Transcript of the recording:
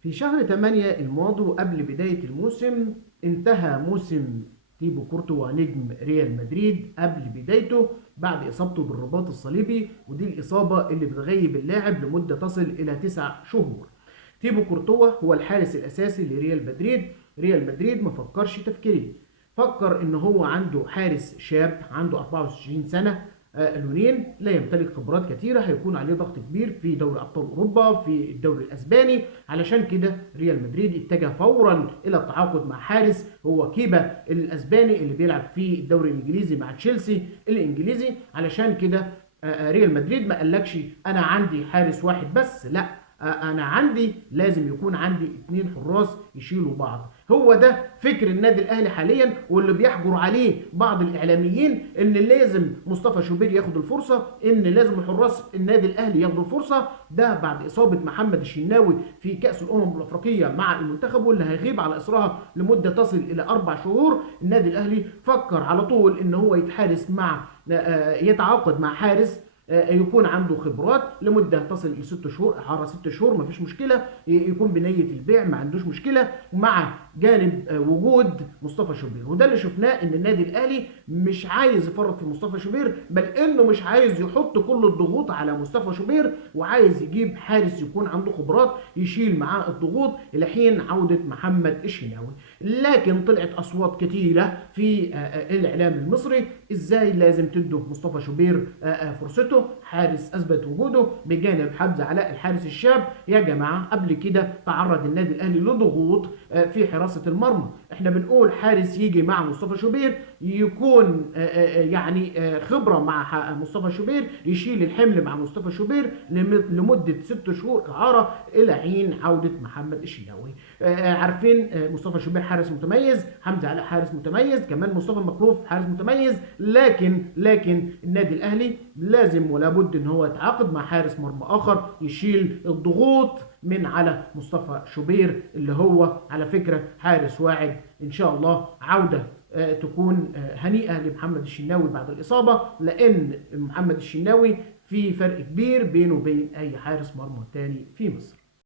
في شهر 8 الماضي وقبل بداية الموسم انتهى موسم تيبو كورتوا نجم ريال مدريد قبل بدايته بعد إصابته بالرباط الصليبي، ودي الإصابة اللي بتغيب اللاعب لمدة تصل إلى 9 شهور. تيبو كورتوا هو الحارس الأساسي لريال مدريد. ريال مدريد ما فكرش تفكيرين، فكر إن هو عنده حارس شاب عنده 24 سنة، لونين لا يمتلك خبرات كثيره، هيكون عليه ضغط كبير في دوري ابطال اوروبا في الدوري الاسباني. علشان كده ريال مدريد اتجه فورا الى التعاقد مع حارس هو كيبا الاسباني اللي بيلعب في الدوري الانجليزي مع تشيلسي الانجليزي. علشان كده ريال مدريد ما قالكش انا عندي حارس واحد بس، لا، انا عندي لازم يكون عندي 2 حراس يشيلوا بعض. هو ده فكر النادي الاهلي حاليا، واللي بيحجر عليه بعض الاعلاميين ان لازم مصطفى شوبير ياخد الفرصه، ان لازم حراس النادي الاهلي ياخدوا الفرصه. ده بعد اصابه محمد الشناوي في كاس الامم الافريقيه مع المنتخب، واللي هيغيب على اثرها لمده تصل الى 4 شهور. النادي الاهلي فكر على طول ان هو يتحارس مع يتعاقد مع حارس يكون عنده خبرات لمده تصل ل 6 شهور، اعاره 6 شهور مفيش مشكله، يكون بنيه البيع ما عندوش مشكله، مع جانب وجود مصطفى شوبير. وده اللي شفناه ان النادي الاهلي مش عايز يفرط في مصطفى شوبير، بل انه مش عايز يحط كل الضغوط على مصطفى شوبير، وعايز يجيب حارس يكون عنده خبرات يشيل معاه الضغوط الى حين عوده محمد الشناوي. لكن طلعت اصوات كثيره في الاعلام المصري، ازاي لازم تدوا مصطفى شوبير فرصته، حارس اثبت وجوده بجانب حمزه علاء الحارس الشاب. يا جماعه قبل كده تعرض النادي الاهلي لضغوط في حراسه المرمى. احنا بنقول حارس يجي مع مصطفى شوبير يكون يعني خبره مع مصطفى شوبير، يشيل الحمل مع مصطفى شوبير لمده 6 شهور اعاره الى حين عوده محمد الشناوي. عارفين مصطفى شوبير حارس متميز، حمزه علاء حارس متميز، كمان مصطفى مكروف حارس متميز، لكن النادي الاهلي لازم ولا بد ان هو يتعاقد مع حارس مرمى اخر يشيل الضغوط من على مصطفى شوبير، اللي هو على فكره حارس واعد. ان شاء الله عوده تكون هنيئه لمحمد الشناوي بعد الاصابه، لان محمد الشناوي في فرق كبير بينه وبين اي حارس مرمى تاني في مصر.